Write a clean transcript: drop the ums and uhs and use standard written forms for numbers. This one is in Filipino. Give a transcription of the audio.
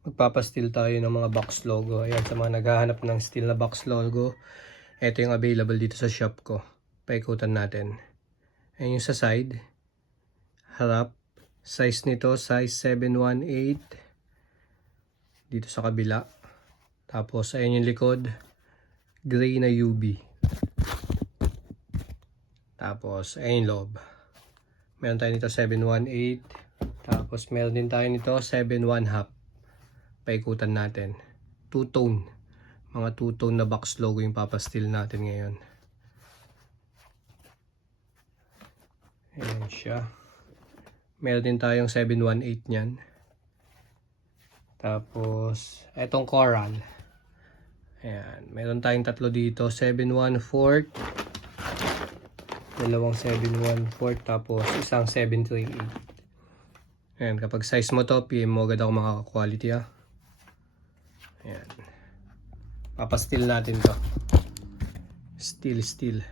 magpapastil tayo ng mga box logo. Ayan, sa mga naghahanap ng steel na box logo, ito yung available dito sa shop ko. Paikutan natin. Ayan yung sa side, harap, size nito size 718. Dito sa kabila, tapos ayan yung likod, gray na UV. Tapos ayan yung loob, meron tayo nito 718. Tapos meron din tayo nito 7/1 half. Paikutan natin, two-tone, mga two-tone na box logo yung papastil natin ngayon. Ayan siya. Meron din tayong 718 nyan. Tapos etong coral, ayan, meron tayong tatlo dito, 7/1/4, dalawang 7/1/4, tapos isang 7/3/8. Ayan, kapag size mo to, PM mo agad ako makaka-quality ha. Ayan, papastil natin to, steel.